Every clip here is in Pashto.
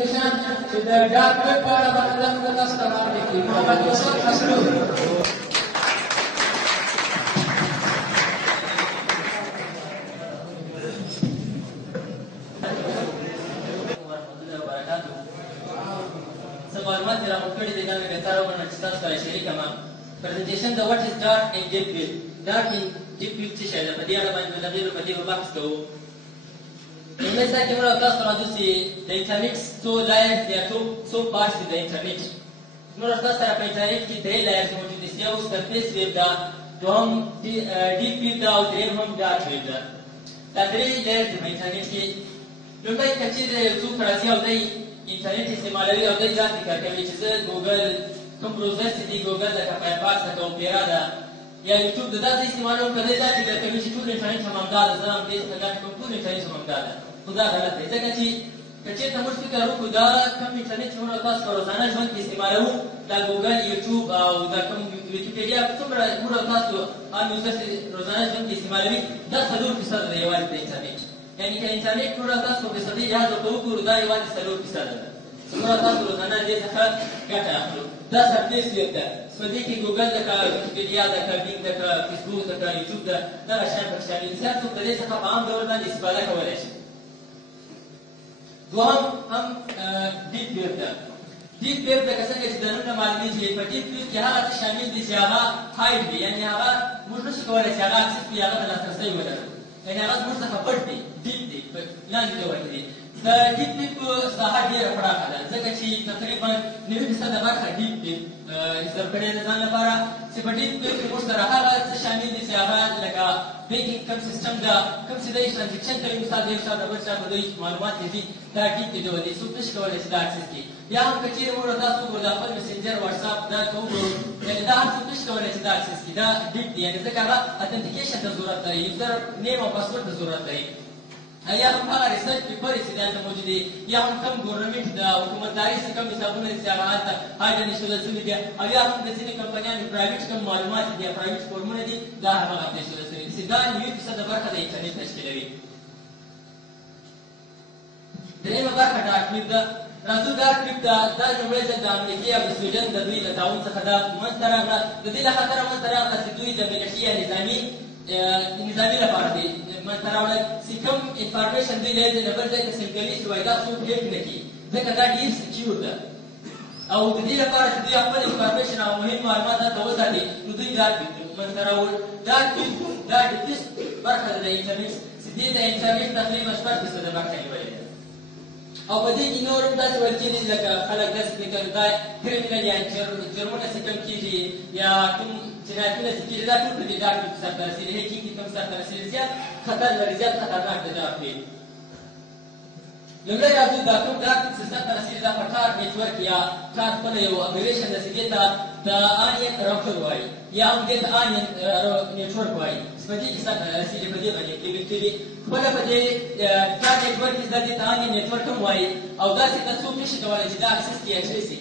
presentation to the Dr. Parabhadranath Stavarniki, Muhammad Yusuf Hasrul. Presentation the what is dark and deep field. Dark in deep field تشعل بدي أنا بدي بحث كو. مثلا كمان أطلع تراجعي the intermix two layers there two parts in the intermix. كمان أطلع ترى في intermix की three layers موجودة इसलिए उस surface wave دا जो हम deep field دا और three हम dark field دا. The three layers in intermix की لما يكتشف two فرازية أو ده internet استعمالي أو ده جات كاركة بيجز Google كم بروزر سيدي جوجل ده كفايرفاكس ده كأوبرا ده يا يوتيوب ده زي استعمالهم كذا زي كده كمية شو الإنترنت هم مقدار زمان بيس كذا كم الإنترنت هم مقدار خدا غلط है जैसे कि कच्चे तमुश की करो खुदा कम इंटरनेट में होता है रोजाना जीवन की इस्तेमाल हो ला गूगल यूट्यूब और दा कम विकिपीडिया तुमरा होता है तो आम यूजर से रोजाना जीवन की इस्तेमाल भी 10% रहे वाले इंटरनेट यानी कि इंटरनेट पूरा 10% याद रखो पूरा दा वाले 10% तुमरा होता है रोजाना जैसे का क्या करो 10% يبدا صديقي جوجل ده ويكيبيديا ده بينج ده فيسبوك ده يوتيوب ده عشان بتشتغل انسان تبدا لسه طبعا دور ده استفاده ولا شيء دوام هم ديب ويب ده ديب ويب ده كسر جدارنا معلومات اللي فديب ويب كهذا شامل دي سياها هايد يعني هذا مش نشك ولا سياها أكسس في هذا لا تنسي ولا يعني هذا مش خبرت ديب ديب لا نقول كذي فديب ويب صاحب دي رفرا هذا زكاة شيء تقريبا نبي بسنا بارك ديب ويب إذا بدنا نزال بارا سبديب ويب مشترك هذا شامل دي سياها لك بيكينج كم سيستم دا كم سيداي ترانزكشن كلي مثال دير شاد أول شاد بدوي معلومات يجي تاكيد كده ودي سوبش كوالي سيدا أكسس كي يا هم كتير مرة دا سو ولا فل ماسنجر واتساب دا كوبرو يعني دا هم سوبش كوالي سيدا أكسس كي دا ديب دي يعني ذكر authentication تزورات تري يوزر نيم أو باسورد تزورات تري يا هم هذا ريسيرش بيبر سيدا موجودة يا هم كم government دا حكومت داري سے كم حسابون استعمالات هاي دا نشوده سوي دي يا هم كذي كمپانيان private كم معلومات دي private فورمولا دي دا هم هذا نشوده سوي سيدا نيو بسدا بركة دا إنترنت تشتغلي دريم بركة دا كليب دا رازو دا كليب دا جملة دا أمريكية بسويدن دا دوي لتعاون سخدا من ترى دا دي لخطر من ترى دا سدوي دا ملكية نظامي لفاردي من ترى ولا سكم information دي لازم نبر زي كسيمكلي سوي دا سو هيك نكي زي كذا دي secure دا أو دي لفارد دي أقبل information أو مهم معلومات دا توزع دي ندوي دا من ترى دا كليب دا ديس بركة دا إنترنت سدي دا إنترنت تقريبا شبه بسدا بركة يوالي أو بدي إنورم دا سوال كذي لك خلق دا سكر دا criminal يعني جرمنا سكم كذي يا كم جنايتنا سكير دا كل بدي دا كم سر ترسيل هي كي كم سر ترسيل زياد خطر لرزياد خطرناك دا فيه لما يجوا دا كم دا سر ترسيل دا فتار نتورك يا كار فلا يو أبليشن دا سكير دا آنية راوتر واي يا هم جد آنية نتورك واي بدي كسر ترسيل بدي كيبتلي ولا بدي كار نتورك إذا دي آنية نتورك واي أو دا سكتا سوق مش كوالي جدا أكسس كيا تريسي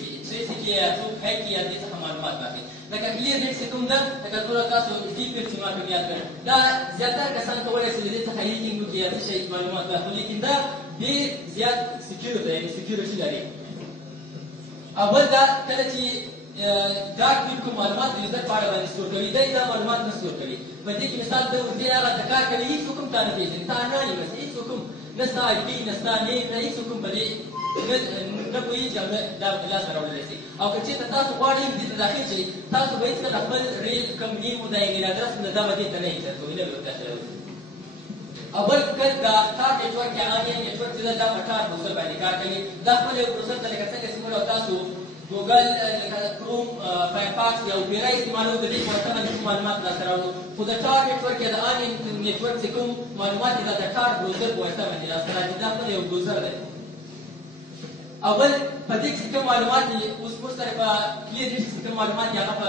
كيا سوق هاي كيا دي معلومات باقي لكن كلير ديك سكوم ده لكن كل كاسو ديب اجتماع كميات كده ده زيادة كسان كوالي سلدي تخيل كينو كيا تشيء معلومات باقي لكن ده دي زياد سكيور ده يعني سكيور شيء داري أول ده كذا دارك بيكون معلومات يوزر بارا بان ستور كلي ده إذا معلومات نستور كلي بديك مثال ده ودي أنا تكار كلي يسوكم تاني بيجن تاني بس يسوكم نسنا IP نسنا نيم يسوكم بدي نبوي جامع لا سر ولا لسه أو كذي تاسو قاري دي تداخل شيء تاسو بيت كنقبل ريل كم نيم وده يجينا درس من ده بدي تناي تاسو هنا بتأثر أول كل دا كار نتورك يعني نتورك ده دا فتار بوصل بعد كار كلي داخل البروسيس ده لكن سكسمه لو تاسو جوجل كروم فايرفاكس يا اوبرا استعمالو د دې ورته باندې معلومات راسره خو د کار نتورک یا د ان نتورک څخه معلومات د کار بروزر ورته باندې راسره دي دا خپل یو بروزر دی اول په دې څخه معلومات اوس مسترفه کلیر دي څخه معلومات یا په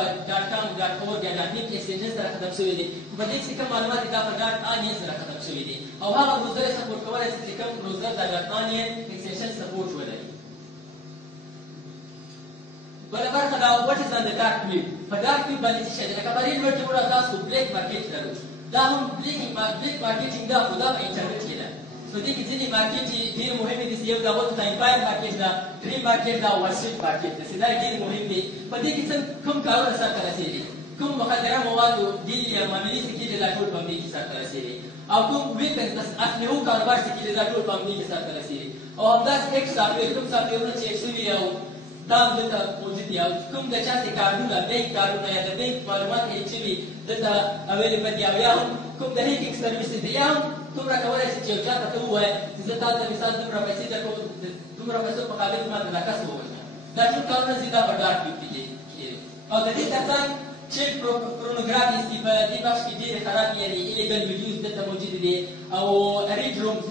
.com.org یا .net ایکسچینج سره ختم شوی دي په دې څخه معلومات دا په .an سره ختم شوی دي او هغه بروزر سپورټ کولای شي چې کوم بروزر د .an ایکسچینج سپورټ ولري بلا برخه دا what is on the dark web په dark web باندې څه دی لکه بریل ورته موږ تاسو بلیک مارکیټ لرو دا هم بلیک مارکیټینګ دا خو دا په انټرنیټ کې ده په دې کې ځینې مارکیټ ډېر مهم دي چې یو د هغو ته امپایر مارکیټ ده، ډریم مارکیټ ده او وال سټریټ مارکیټ ده چې دا ډېر مهم دي. په دې کې کوم کارونه سرته رسېږي، کوم مخدره موادو ډیل یا معاملې چې کېږي دا ټول په همدې کې سرته رسېږي، او کوم ویپنز د اسلحو کاروبار چې کېږي دا ټول په همدې کې سرته رسېږي. او همداسې ایکس سافټویر، کوم سافټویرونه چې ایډ شوي او دا هم دلته موجود دي، او کوم د چا چې کارډونه بینک کارډونه یا د بینک معلومات ایډ شوي دلته اویلیبل دي، او یا هم کوم د هیکینګ سروسز دي، یا هم دومره کولی شي چې یو چا ته ته ووایې چې زه تا ته مثال دومره پیسې درکوم، د دومره پیسو په مقابل کې ما ته دا کس ووژنه. دا ټول کارونه چې دا په ډارک ویب کې کېږي. او د دې ترڅنګ چیلډ پرونوګرافیز دي، په دې بخش کې ډېرې خرابې یعنې ایلیګل ویډیوز دلته موجودې دي. او ریډ رومز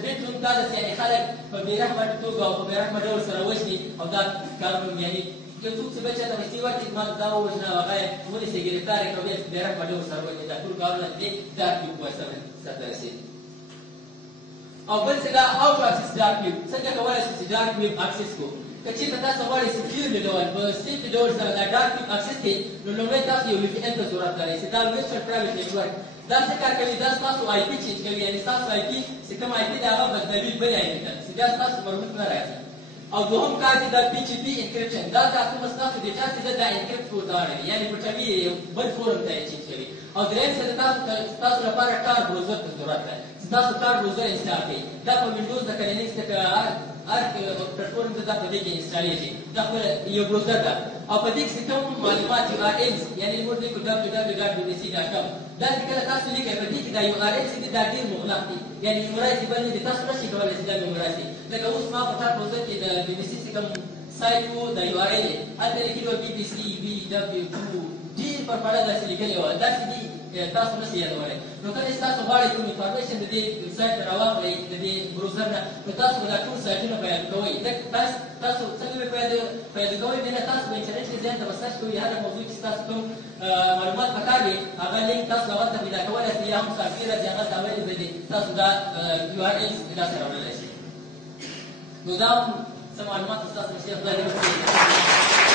دا داسې یعنې خلک په بېرحمه توګه او په بېرحمه ډول سره وژني، او دا کارونه یعنې یو څوک چې بل چا ته پیسې ورکړي ما ته دا ووژنه او هغه یې ونیسي ګرفتار یې کړه او بیا په بېرحمه ډول سره وژني. دا ټول کارونه د دې ډارک ویب په واسطه سرته رسېږي. او بل څه دا هاو ټو اکسس ډارک ویب، څنګه کولی شو چې ډارک ویب اکسس کړو. که چېرته تاسو غواړئ سکیورلی ډول په سیفټي ډول سره دا ډارک ویب اکسس کړئ، نو لومړی تاسو یو وي پي این ته ضرورت لرئ چې دا ورچوال پرایویټ نیټورک دا څه کار کوي، دا ستاسو آی پي چینج کوي، یعنې ستاسو آی پي چې کوم آی پي دی هغه بدلوي بل آی پي ته چې بیا ستاسو مربوط نه راځي. او دوهم کار چې دا پي جي پي انکرپشن، دا کومه ستاسو ډیټا چې ده دا انکرپټ ورته اړوي، یعنې پټوي یې بل فورم ته یې چینج کوي. او درېیم څه ده ستاسو لپاره کار بروزر ته ضرورت ده چې تاسو کار بروزر انسټال کړئ. دا په وینډوز د لینکس د هر پلیټفورم ته دا په دې کې انسټالیږي، دا خپله یو بروزر ده. او په دې کې کوم معلومات URLs یعنې موږ لیکو www.bbc.com، دا چې کله تاسو لیکئ په دې کې دا URLs دي دا ډېر مغلق دي، یعنې میمورایزیبل نه دي، تاسو نشئ کولی چې دا میمورایز کړئ. لکه اوس ما په تا بروزر کې د BBC چې کوم سایټ و د URL یې هلته لیکلي وه BBC BW2 ډېر پر پړه داسې لیکلي وه، داسې دي تاسو نشئ یادولی. نو کله چې تاسو غواړئ کوم انفارمیشن د دې سایټ نه راواخلئ د دې بروزر نه، نو تاسو به دا ټول سایټونه پیدا کوئ. تاسو څنګه به پیدا کوئ؟ بیا تاسو به انټرنټ کې ځان ته به سرچ کوئ، هره موضوع چې تاسو کوم معلومات پکار دي هغه لینک تاسو هغلته پیدا کولی شئ، یا هم سافټویر چې هغلته اویلیبل دي تاسو دا URLs داسې راوړلی شئ. نو دا هم څه معلومات ستاسو نشي خدای دې وکړي.